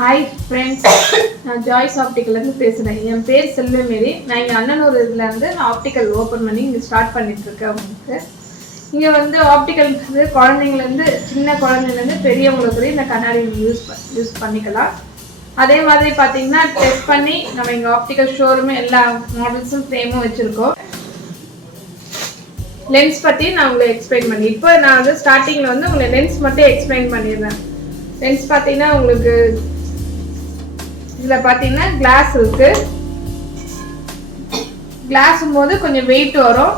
Hi friends, நான் Joyce ஆப்டிக்கல்லேருந்து பேசுகிறேன். என் பேர் செல்வமேரி. நான் இங்கே அண்ணனூர் இதுலேருந்து நான் ஆப்டிக்கல் ஓப்பன் பண்ணி இங்கே ஸ்டார்ட் பண்ணிகிட்ருக்கேன். உங்களுக்கு இங்கே வந்து ஆப்டிக்கல் வந்து குழந்தைங்கலேருந்து சின்ன குழந்தைங்கலேருந்து பெரியவங்களுக்கு இந்த கண்ணாடி யூஸ் பண்ணிக்கலாம். அதே மாதிரி பார்த்தீங்கன்னா டெஸ்ட் பண்ணி நம்ம இங்கே ஆப்டிக்கல் ஷோரூமு எல்லா மாடல்ஸும் ஃப்ரேமும் வச்சுருக்கோம். லென்ஸ் பற்றி நான் உங்களுக்கு எக்ஸ்பிளைன் பண்ணி இப்போ நான் வந்து ஸ்டார்டிங்கில் வந்து உங்களுக்கு லென்ஸ் மட்டும் எக்ஸ்பிளைன் பண்ணிடுறேன். லென்ஸ் பார்த்தீங்கன்னா உங்களுக்கு இதில் பார்த்தீங்கன்னா கிளாஸ் இருக்குது. கிளாஸும் போது கொஞ்சம் வெயிட் வரும்.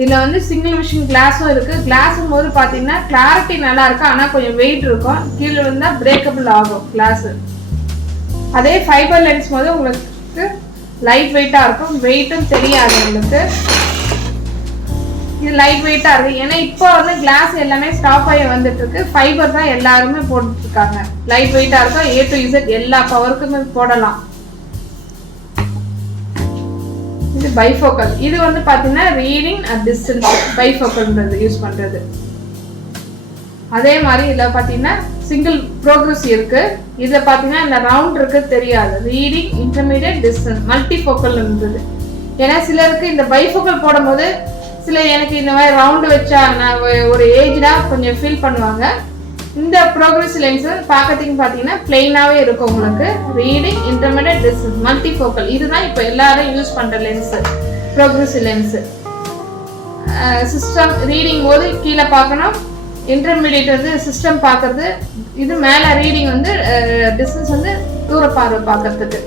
இதில் வந்து சிங்கிள் விஷன் கிளாஸும் இருக்குது. கிளாஸும் போது பார்த்தீங்கன்னா கிளாரிட்டி நல்லா இருக்கும், ஆனால் கொஞ்சம் வெயிட் இருக்கும். கீழே இருந்தால் பிரேக்கபிள் ஆகும் கிளாஸு. அதே ஃபைபர் லென்ஸ் போது உங்களுக்கு லைட் வெயிட்டாக இருக்கும், வெயிட்டும் தெரியாது உங்களுக்கு. இது லைட் வெயிட்டாக இருக்குது. ஏன்னா இப்போ வந்து கிளாஸ் எல்லாமே ஸ்டாப் ஆகி வந்துட்டு இருக்கு. ஃபைபர் தான் எல்லாருமே போட்டுருக்காங்க. லைட் வெயிட்டாக இருக்கும். A to Z எல்லா பவருக்குமே போடலாம். இது பைஃபோக்கல். இது வந்து பார்த்தீங்கன்னா ரீடிங் அட் டிஸ்டன்ஸ் பைஃபோக்கல்ன்றது யூஸ் பண்ணுறது. அதே மாதிரி இதில் பார்த்தீங்கன்னா சிங்கிள் ப்ரோக்ரஸ் இருக்கு. இதில் பார்த்தீங்கன்னா இந்த ரவுண்ட் இருக்கு தெரியாது. ரீடிங் இன்டர்மீடியட் டிஸ்டன்ஸ் மல்டிஃபோக்கல்ன்றது. ஏன்னா சிலருக்கு இந்த பைஃபோக்கல் போடும்போது எனக்கு இந்த மாதிரி ரவுண்டு வச்சா நான் ஒரு ஏஜ்டாக கொஞ்சம் ஃபீல் பண்ணுவாங்க. இந்த ப்ரோக்ரஸ் லென்ஸு பார்க்கறதுக்கு பார்த்தீங்கன்னா பிளெயினாகவே இருக்கும் உங்களுக்கு. ரீடிங் இன்டர்மீடியட் டிஸ்டன்ஸ் மல்டிஃபோக்கல் இதுதான் இப்போ எல்லாரும் யூஸ் பண்ணுற lens progress lens. System reading போது கீழே பார்க்கணும், இன்டர்மீடியட் வந்து சிஸ்டம் பார்க்கறது, இது மேலே ரீடிங் வந்து டிஸ்டன்ஸ் வந்து தூர பார்வை பார்க்கறதுக்கு.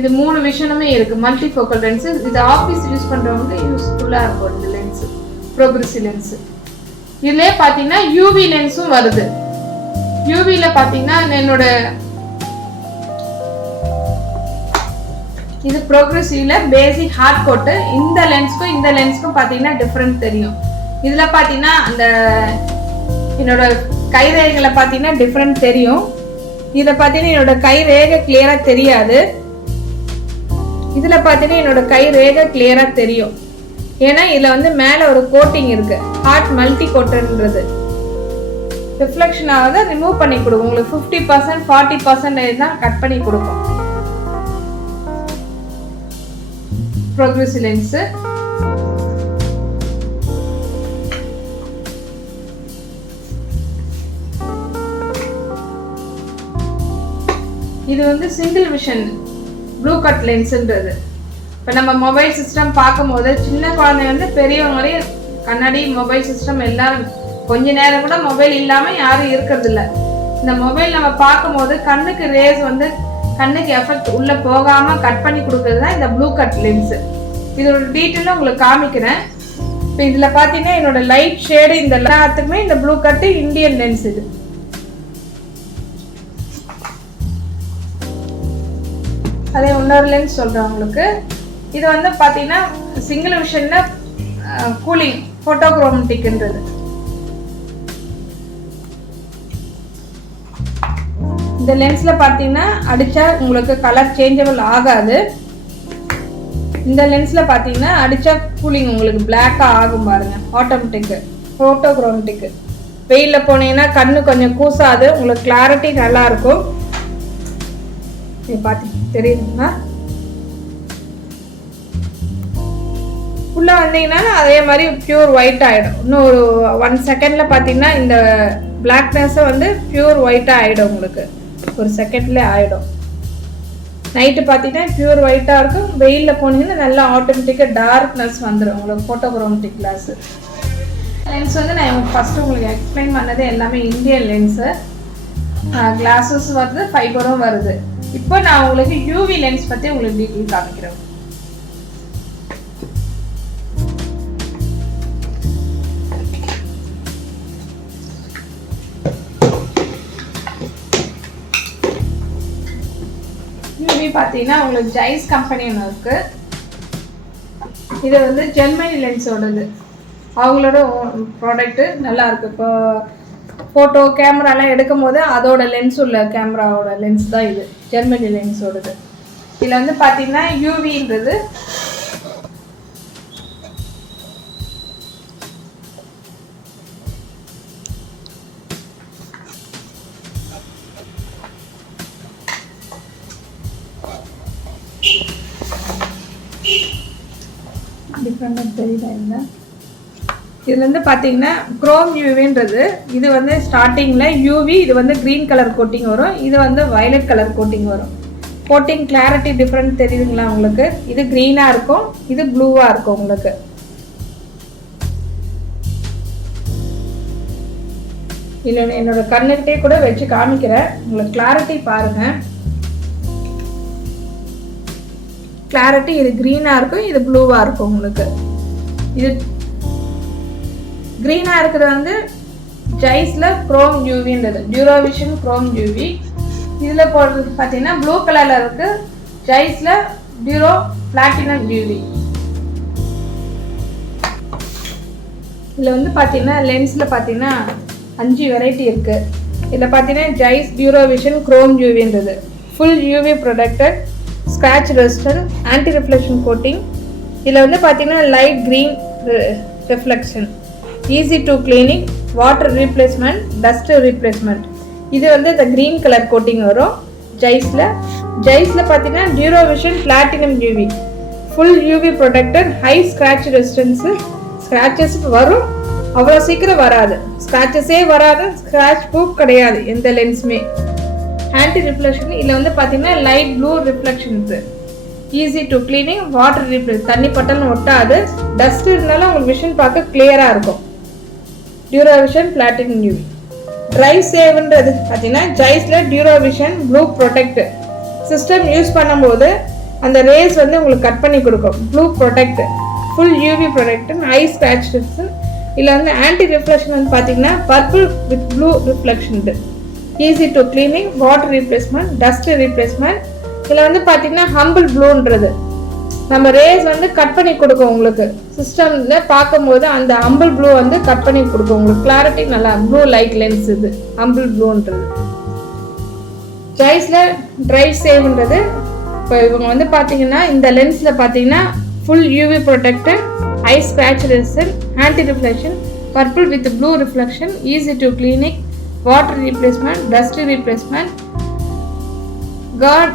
இது 3 விஷயமே இருக்குது மல்டிஃபோக்கல் லென்ஸு. இது ஆஃபீஸ் யூஸ் பண்ணுறவங்க யூஸ்ஃபுல்லாக இருக்கும் இந்த லென்ஸு ப்ரோக்ரஸி லென்ஸு. இதுலேயே பார்த்தீங்கன்னா யூவி லென்ஸும் வருது. யூவியில் பார்த்தீங்கன்னா என்னோட இது ப்ரோக்ரஸிவில் பேசிக் ஹார்ட் கோட்டு. இந்த லென்ஸ்க்கும் பார்த்தீங்கன்னா டிஃப்ரெண்ட் தெரியும். இதில் பார்த்தீங்கன்னா அந்த என்னோட கை ரேகைகளை பார்த்தீங்கன்னா டிஃப்ரெண்ட் தெரியும். இதில் பார்த்தீங்கன்னா என்னோட கை ரேகை கிளியராக தெரியாது. இதில் பார்த்தீங்கன்னா என்னோட கை ரேகை கிளியராக தெரியும். ஏன்னா இதில் வந்து மேலே ஒரு கோட்டிங் இருக்கு, ஹார்ட் மல்டி கோட்டுன்றது. ரிஃப்ளெக்ஷன் ஆகுது, ரிமூவ் பண்ணி கொடுக்கும். உங்களுக்கு 50% 40% தான் கட் பண்ணி கொடுக்கும் ப்ரோக்ரஸி லென்ஸு. இது வந்து சிங்கிள் விஷன் ப்ளூ கட் லென்ஸுன்றது. இப்போ நம்ம மொபைல் சிஸ்டம் பார்க்கும்போது சின்ன குழந்தைங்க வந்து பெரியவங்களே கண்ணாடி மொபைல் சிஸ்டம் எல்லாரும் கொஞ்ச நேரம் கூட மொபைல் இல்லாமல் யாரும் இருக்கிறது இல்லை. இந்த மொபைல் நம்ம பார்க்கும்போது கண்ணுக்கு ரேஸ் வந்து கண்ணுக்கு எஃபெக்ட் உள்ளே போகாமல் கட் பண்ணி கொடுக்கறது தான் இந்த ப்ளூ கட் லென்ஸு. இதோட டீட்டெயிலாக உங்களுக்கு காமிக்கிறேன். இப்போ இதில் பார்த்தீங்கன்னா என்னோட லைட் ஷேடு இந்த எல்லாத்துக்குமே இந்த ப்ளூ கட்டு இந்தியன் லென்ஸ். இது அதே இன்னொரு லென்ஸ் சொல்கிறேன் உங்களுக்கு. இது வந்து பார்த்தீங்கன்னா சிங்கிள் விஷனில் கூலிங் ஃபோட்டோக்ரோமேட்டிக்ன்றது. இந்த லென்ஸில் பார்த்தீங்கன்னா அடித்தா உங்களுக்கு கலர் சேஞ்சபிள் ஆகாது. இந்த லென்ஸில் பார்த்தீங்கன்னா அடித்தா கூலிங் உங்களுக்கு பிளாக்காக ஆகும் பாருங்க. ஆட்டோமேட்டிக்கு ஃபோட்டோக்ரோமேட்டிக்கு. வெயிலில் போனீங்கன்னா கண்ணு கொஞ்சம் கூசாது, உங்களுக்கு கிளாரிட்டி நல்லாயிருக்கும். பார்த்து தெரியுதுங்களா? உள்ளே வந்தீங்கன்னா அதே மாதிரி பியூர் ஒயிட் ஆகிடும். இன்னும் ஒரு 1 செகண்டில் பார்த்தீங்கன்னா இந்த பிளாக்னஸை வந்து பியூர் ஒயிட்டாக ஆகிடும். உங்களுக்கு ஒரு செகண்ட்லேயே ஆகிடும். நைட்டு பார்த்தீங்கன்னா பியூர் ஒயிட்டாக இருக்கும். வெயிலில் போனீங்கன்னா நல்லா ஆட்டோமேட்டிக்காக டார்க்னஸ் வந்துடும் உங்களுக்கு ஃபோட்டோக்ரோமேட்டிக் கிளாஸு. லென்ஸ் வந்து நான் ஃபஸ்ட்டு உங்களுக்கு எக்ஸ்பிளைன் பண்ணது எல்லாமே இந்தியன் லென்ஸு. கிளாஸஸ் வருது, ஃபைபரும் வருது. இப்போ நான் உங்களுக்கு யூவி லென்ஸ் பற்றி உங்களுக்கு டீட்டெயில் காமிக்கிறேன். யூவி பார்த்தீங்கன்னா உங்களுக்கு ஜைஸ் கம்பெனி ஒன்று இருக்குது. இது வந்து ஜெர்மனி லென்ஸோடது. அவங்களோட ப்ராடக்ட்டு நல்லாயிருக்கு. இப்போ ஃபோட்டோ கேமராலாம் எடுக்கும் போது அதோட லென்ஸ் உள்ள கேமராவோட லென்ஸ் தான் இது, ஜெர்மனி லென்ஸோடது. இதில் வந்து பார்த்தீங்கன்னா யூவின்றது கண்ணு தெரியல இல்லை. இது வந்து பார்த்தீங்கன்னா குரோம் யூவின்றது, இது வந்து ஸ்டார்டிங்கில் யூவி, இது வந்து க்ரீன் கலர் கோட்டிங் வரும், இது வந்து வயலட் கலர் கோட்டிங் வரும். கோட்டிங் கிளாரிட்டி டிஃப்ரெண்ட் தெரியுதுங்களா உங்களுக்கு? இது க்ரீனாக இருக்கும், இது ப்ளூவாக இருக்கும் உங்களுக்கு. இல்லை என்னோட கண்ணுக்கிட்டே கூட வச்சு காமிக்கிறேன், உங்களுக்கு கிளாரிட்டி பாருங்கள். கிளாரிட்டி இது க்ரீனாக இருக்கும், இது ப்ளூவாக இருக்கும் உங்களுக்கு. இது க்ரீனாக இருக்கிறது வந்து ஜைஸில் க்ரோம் யூவின்றது, டியூரோவிஷன் க்ரோம் யூவி. இதில் போடுறது பார்த்தீங்கன்னா ப்ளூ கலரில் இருக்குது, ஜைஸில் டியூரோ பிளாட்டினம் யூவி. இதில் வந்து பார்த்தீங்கன்னா லென்ஸில் பார்த்தீங்கன்னா 5 வெரைட்டி இருக்குது. இதில் பார்த்தீங்கன்னா ஜைஸ் டியூரோவிஷன் க்ரோம் யூவின்றது full UV protected, scratch resistant, anti reflection coating. இதில் வந்து பார்த்தீங்கன்னா light green reflection, easy to cleaning, water replacement, dust replacement. இது வந்து இந்த க்ரீன் கலர் கோட்டிங் வரும் ஜைஸில். ஜைஸில் பார்த்தீங்கன்னா DuraVision platinum UV full UV protected, high scratch resistance. ஸ்க்ராச்சஸுக்கு வரும், அவ்வளோ சீக்கிரம் வராது, ஸ்க்ராச்சஸே வராது, ஸ்க்ராட்ச் ப்ரூஃப் கிடையாது எந்த லென்ஸுமே. ஆன்டி ரிஃப்ளெக்ஷன், இதில் வந்து பார்த்தீங்கன்னா light blue reflections, easy to cleaning, water replace, தண்ணி பட்டாலும் ஒட்டாது, டஸ்ட் இருந்தாலும் உங்களுக்கு விஷன் பார்க்க கிளியராக இருக்கும். DuraVision platinum UV. ட்ரை சேவ்ன்றது பார்த்தீங்கன்னா ஜைஸில் DuraVision blue protect system use பண்ணும்போது அந்த ரேஸ் வந்து உங்களுக்கு கட் பண்ணி கொடுக்கும். Blue protect full UV protect, eye scratch tips. இதில் வந்து ஆன்டி ரிஃப்ளெக்ஷன் வந்து பார்த்தீங்கன்னா purple with blue reflection, easy to cleaning, water replacement, dust replacement. இதில் வந்து பார்த்தீங்கன்னா ஹம்பிள் ப்ளூன்றது நம்ம ரேஸ் வந்து கட் பண்ணி கொடுக்கும் உங்களுக்கு. சிஸ்டமில் பார்க்கும்போது அந்த ஹம்பிள் ப்ளூ வந்து கட் பண்ணி கொடுக்கும் உங்களுக்கு, கிளாரிட்டி நல்லா ப்ளூ லைட் லென்ஸ். இது ஹம்பிள் ப்ளூன்றது. ஜைஸில் ட்ரை சேவ்ன்றது, இப்போ இவங்க வந்து பார்த்தீங்கன்னா இந்த லென்ஸில் பார்த்தீங்கன்னா full UV protected, eye scratch resistant, anti reflection, purple with blue reflection, easy to cleaning, water replacement, dust replacement. Guard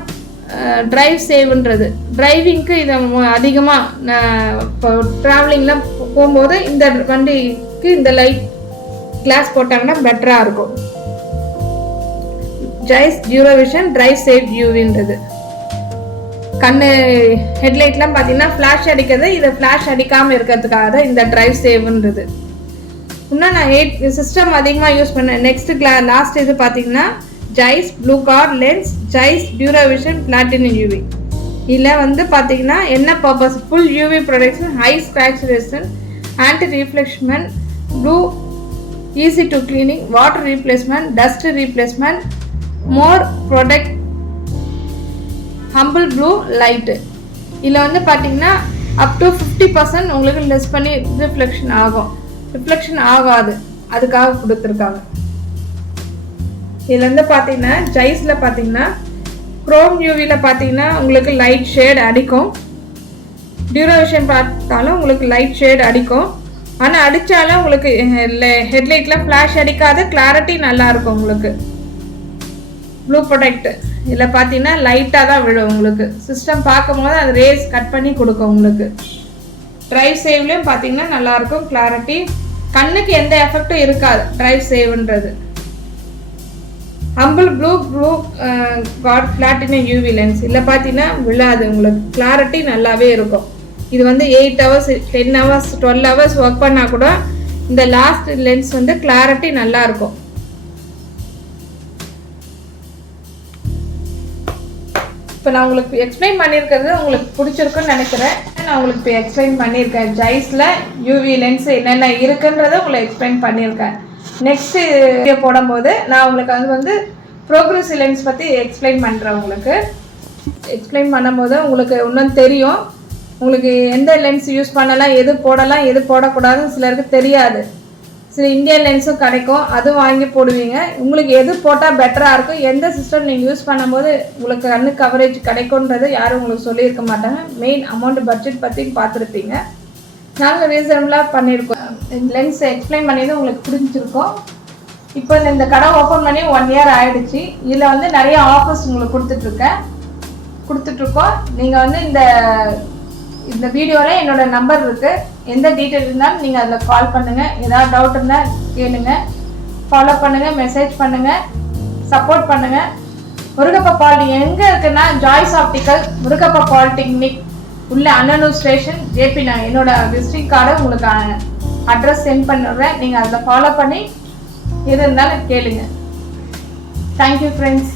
drive சேவ்ன்றது டிரைவிங்க்கு இதை அதிகமாக இப்போ ட்ராவலிங்லாம் போகும்போது இந்த வண்டிக்கு இந்த லைட் கிளாஸ் போட்டாங்கன்னா பெட்டராக இருக்கும். ஜைஸ் டியூரோவிஷன் ட்ரைவ் சேவ் யூவின்றது கண்ணு ஹெட்லைட்லாம் பார்த்தீங்கன்னா ஃப்ளாஷ் அடிக்கிறது, இதை ஃப்ளாஷ் அடிக்காமல் இருக்கிறதுக்காக தான் இந்த ட்ரைவ் சேவ்ன்றது. இன்னும் நான் 8 சிஸ்டம் அதிகமாக யூஸ் பண்ணேன். நெக்ஸ்ட் லாஸ்ட் இது பார்த்தீங்கன்னா Zeiss blue guard lens, Zeiss DuraVision platinum UV. இதில் வந்து பார்த்தீங்கன்னா என்ன purpose, full UV protection, high scratch resistant, anti reflection, blue, easy to cleaning, water replacement, dust replacement, more protect, humble blue light. இதில் வந்து பார்த்தீங்கன்னா up to 50% உங்களுக்கு less பண்ணி reflection ஆகும், ரிஃப்ளெக்ஷன் ஆகாது, அதுக்காக கொடுத்துருக்காங்க. இதில் வந்து பார்த்தீங்கன்னா ஜைஸில் பார்த்தீங்கன்னா க்ரோம் யூவியில் பார்த்தீங்கன்னா உங்களுக்கு லைட் ஷேட் அடிக்கும், டியூரோவிஷன் பார்த்தாலும் உங்களுக்கு லைட் ஷேட் அடிக்கும். ஆனால் அடித்தாலும் உங்களுக்கு ஹெட்லைட்டில் ஃப்ளாஷ் அடிக்காது, கிளாரிட்டி நல்லாயிருக்கும் உங்களுக்கு. ப்ளூ ப்ரொடெக்ட் இதில் பார்த்தீங்கன்னா லைட்டாக தான் விழும் உங்களுக்கு, சிஸ்டம் பார்க்கும்போது அது ரேஸ் கட் பண்ணி கொடுக்கும் உங்களுக்கு. ட்ரைவ் சேவ்லேயும் பார்த்தீங்கன்னா நல்லாயிருக்கும், கிளாரிட்டி, கண்ணுக்கு எந்த எஃபெக்டும் இருக்காது ட்ரைவ் சேவ்ன்றது. Humble blue guard platinum UV lens இதில் பார்த்தீங்கன்னா விழாது உங்களுக்கு, கிளாரிட்டி நல்லாவே இருக்கும். இது வந்து 8 hours 10 hours 12 hours ஒர்க் பண்ணால் கூட இந்த லாஸ்ட் லென்ஸ் வந்து கிளாரிட்டி நல்லா இருக்கும். இப்போ நான் உங்களுக்கு எக்ஸ்பிளைன் பண்ணியிருக்கிறது உங்களுக்கு பிடிச்சிருக்குன்னு நினைக்கிறேன். நான் உங்களுக்கு இப்போ எக்ஸ்பிளைன் பண்ணியிருக்கேன் ஜைஸில் யூவி லென்ஸ் என்னென்ன இருக்குன்றதை உங்களுக்கு எக்ஸ்பிளைன் பண்ணியிருக்கேன். நெக்ஸ்ட்டு வீடியோ போடும்போது நான் உங்களுக்கு அது வந்து ப்ரோக்ரஸ் லென்ஸ் பற்றி எக்ஸ்பிளைன் பண்ணுறேன். உங்களுக்கு எக்ஸ்பிளைன் பண்ணும்போது உங்களுக்கு இன்னும் தெரியும், உங்களுக்கு எந்த லென்ஸ் யூஸ் பண்ணலாம், எது போடலாம், எது போடக்கூடாதுன்னு சிலருக்கு தெரியாது. சில இந்தியன் லென்ஸும் கிடைக்கும், அதுவும் வாங்கி போடுவீங்க. உங்களுக்கு எது போட்டால் பெட்டராக இருக்கும், எந்த சிஸ்டம் நீங்கள் யூஸ் பண்ணும்போது உங்களுக்கு கண்ணு கவரேஜ் கிடைக்கும்ன்றது யாரும் உங்களுக்கு சொல்லியிருக்க மாட்டாங்க. மெயின் அமௌண்ட் பட்ஜெட் பற்றி பார்த்துருப்பீங்க. நாங்கள் ரீசனபிளாக பண்ணியிருக்கோம். லென்ஸ் எக்ஸ்பிளைன் பண்ணியது உங்களுக்கு புரிஞ்சிருக்கோம். இப்போ இந்த கடை ஓப்பன் பண்ணி 1 year ஆகிடுச்சு. இதில் வந்து நிறைய ஆஃபர்ஸ் உங்களுக்கு கொடுத்துட்ருக்கோம். நீங்கள் வந்து இந்த இந்த வீடியோவில் என்னோட நம்பர் இருக்குது. எந்த டீட்டெயில் இருந்தாலும் நீங்கள் அதில் கால் பண்ணுங்கள். ஏதாவது டவுட் இருந்தால் கேளுங்க. ஃபாலோ பண்ணுங்கள், மெசேஜ் பண்ணுங்கள், சப்போர்ட் பண்ணுங்கள். முருகப்பா பாலிடெக்னிக் எங்கே இருக்குன்னா ஜாய்ஸ் ஆப்டிக்கல், முருகப்பா பாலிடெக்னிக் உள்ள அன்னனூர் ஸ்டேஷன், ஜேபி. நான் என்னோட விசிட்டிங் கார்டை உங்களுக்கு அட்ரஸ் சென்ட் பண்ணிடுறேன். நீங்கள் அதில் ஃபாலோ பண்ணி எது இருந்தாலும் கேளுங்க. Thank you friends.